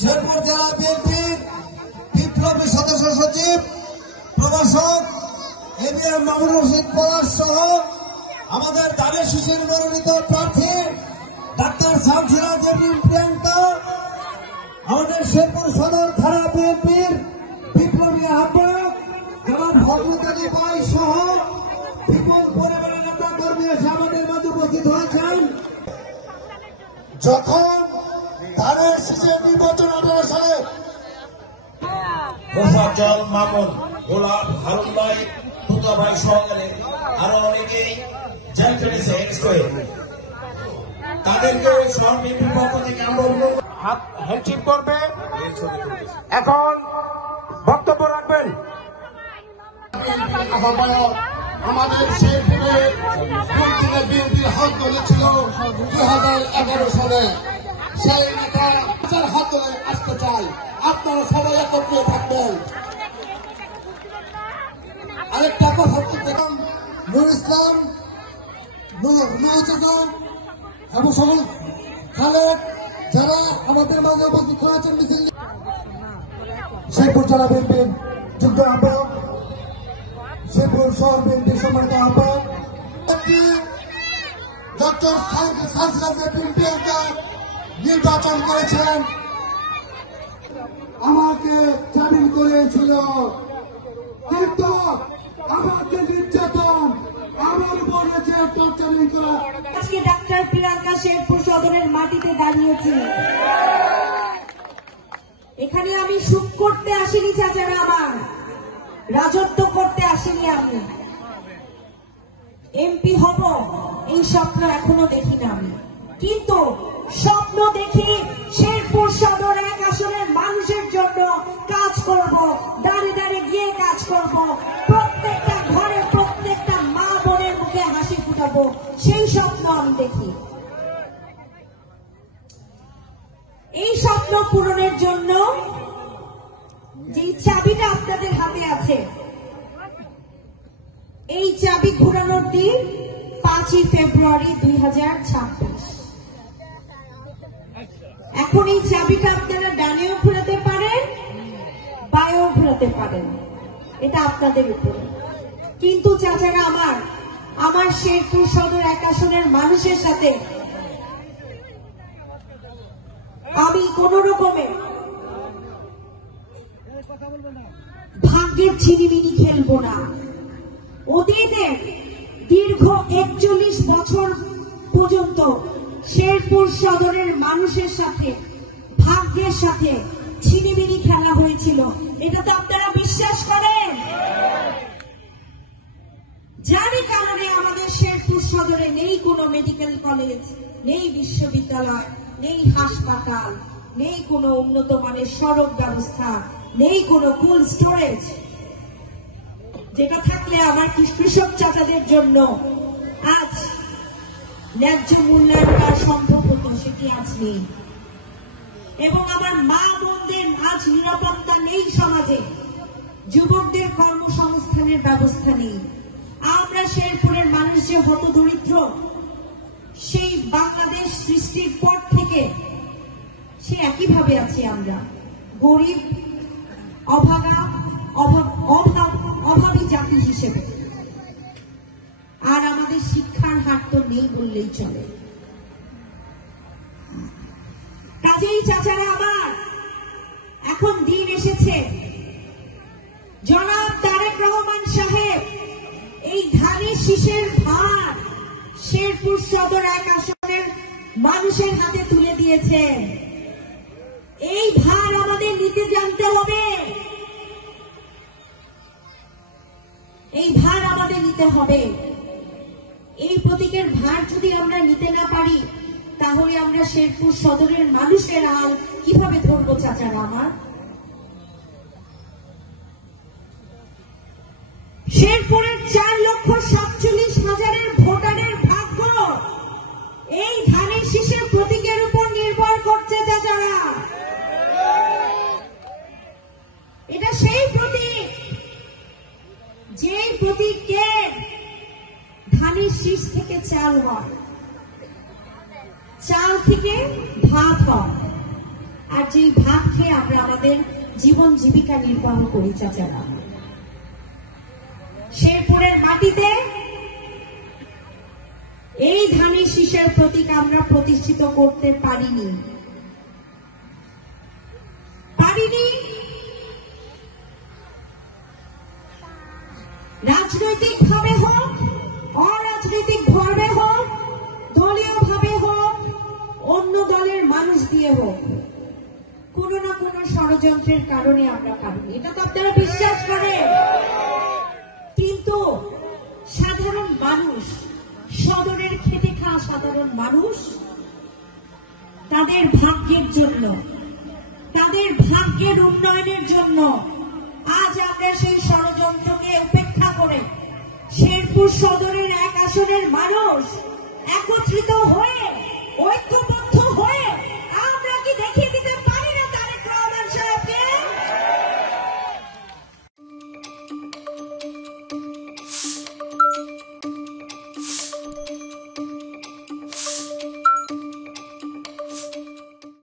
শেরপুর জেলা বিএনপির বিপ্লবী সদস্য সচিব প্রভাষক এবিএম মামুনুর রশিদ পলাশ সহ আমাদের ধানের শীষের মনোনীত প্রার্থী ডাক্তার শামসুরা জেবরিন প্রিয়াঙ্কা, আমাদের শেরপুর সদর থানা বিএনপির বিপ্লবী আহ্বায়ক জনাব হযরত আলী ভাই সহ বিপুল পরিবারের নেতা কর্মী এসে আমাদের মাঝে উপস্থিত হয়েছেন। যখন ধানের শীষের নির্বাচন 18 সালে মোফাজ্জল মামুন, গোলাপ, হারুন ভাই, তুতা ভাই সহকারে আরো অনেকেই জেল খেটেছে এক্স করে, তাদেরকে সর্ববিপ্লব পক্ষ থেকে আমরা হ্যান্ডশেক করবে। এখন বক্তব্য রাখবেন আমাদের শেরপুরে বিএনপির হাত ধরেছিল 2011 সালে। সেই নেতা হাত ধরে আসতে চাই, আপনারা সবাই একত্রে থাকবেন। আরেকটা কথা দেখুন, নুর ইসলাম, নুরুজ্জামান এবং সকল খালেদ যারা আমাদের মাঝে উপস্থিত হয়েছেন মিছিল। শেরপুর জেলা বিএনপির যুগ্ম আহ্বায়ক, শেরপুর শহর বিএনপির সম্মানিত আহ্বায়ক ডক্টর শামসুরা জেবরিন প্রিয়াঙ্কা নির্বাচন করেছেন। আমাকে জামিন করেছিল, কিন্তু আমাকে নির্যাতন আমার উপরে যে টর্চারিং করা। আজকে ডাক্তার প্রিয়াঙ্কা শেরপুর সদরের মাটিতে দাঁড়িয়েছে। এখানে আমি সুখ করতে আসিনি চাচারা, আমার রাজত্ব করতে আসিনি। আমি এমপি হব এই স্বপ্ন এখনো দেখি না আমি, কিন্তু স্বপ্ন দেখি শেরপুর সদর 1 আসনের মানুষের জন্য কাজ করব, দাঁড়িয়ে দাঁড়িয়ে গিয়ে কাজ করব, প্রত্যেকটা ঘরে প্রত্যেকটা মা বোনের মুখে হাসি ফুটাবো, সেই স্বপ্ন আমি দেখি। এই স্বপ্ন পূরণের জন্য যে চাবিটা আপনাদের হাতে আছে, এই চাবি ঘোরানোর দিন 5ই ফেব্রুয়ারি 2026। এখন এই চাবিটা আপনারা ডানেও ঘোরাতে পারেন, বাঁয়েও ঘোরাতে পারেন, এটা আপনাদের উপরে। কিন্তু চাচারা, আমার শেরপুর সদর 1 আসনের মানুষের সাথে আমি কোন রকমে ভাগ্যের ছিনিমিনি খেলবো না। অতীতে দীর্ঘ 41 বছর পর্যন্ত শেরপুর সদরের মানুষের সাথে ভাগ্যের সাথে ছিনিমিনি খেলা হয়েছিল, এটা তো আপনারা বিশ্বাস করেন? যার কারণে আমাদের শেরপুর সদরে নেই কোনো মেডিকেল কলেজ, নেই বিশ্ববিদ্যালয়, নেই হাসপাতাল, নেই কোনো উন্নত মানের সড়ক ব্যবস্থা, নেই কোনো কোল্ড স্টোরেজ, যেটা থাকলে আমার কৃষক চাচাদের জন্য আজ ন্যায্য মূল্যায়ন করা সম্ভব হতো, সেটি আজ নেই। এবং আমার মা বোনদের আজ নিরাপত্তা নেই সমাজে, যুবকদের কর্মসংস্থানের ব্যবস্থা নেই। আমরা শেরপুরের মানুষ যে হতদরিদ্র, সেই বাংলাদেশ সৃষ্টির পর থেকে সে একইভাবে আছি আমরা, গরিব, অভাবী জাতি হিসেবে। আর আমাদের শিক্ষার হার তো নেই বললেই চলে। কাজেই চাচারা, আমার এখন দিন এসেছে জনাব তারেক রহমান সাহেব এই ধানের শীষের ভার শেরপুর সদর 1 আসনের মানুষের হাতে তুলে দিয়েছে। এই ভার আমাদের নিতে জানতে হবে, এই ভার আমাদের নিতে হবে। এই প্রতীকের ভার যদি আমরা নিতে না পারি, তাহলে আমরা শেরপুর সদরের মানুষের হাল কিভাবে ধরবো চাচারা? আমার শেরপুরের 4,47,000 ভোটারের ভাগ্য এই ধানের শীষের প্রতীকের উপর নির্ভর করছে চাচারা। এটা সেই প্রতীক, যে প্রতীককে ধানের শীষ থেকে চাল হয়, চাল থেকে ভাত হয়, আর যেই ভাত খেয়ে আমরা আমাদের জীবন জীবিকা নির্বাহ করি চাচারা। শেরপুরের মাটিতে এই ধানের শীষের প্রতীক আমরা প্রতিষ্ঠিত করতে পারিনি। রাজনৈতিক ভাবে হোক, অরাজনৈতিক ভাবে হোক, দলীয় ভাবে হোক, অন্য দলের মানুষ দিয়ে হোক, কোন না কোন ষড়যন্ত্রের কারণে আমরা পারিনি। এটা তো আপনারা বিশ্বাস করেন। কিন্তু সাধারণ মানুষ, সদরের খেটে খাওয়া সাধারণ মানুষ, তাদের ভাগ্যের জন্য, তাদের ভাগ্যের উন্নয়নের জন্য আজ আমরা সেই ষড়যন্ত্রকে উপেক্ষা করে শেরপুর সদরের 1 আসনের মানুষ একত্রিত হয়ে ঐক্য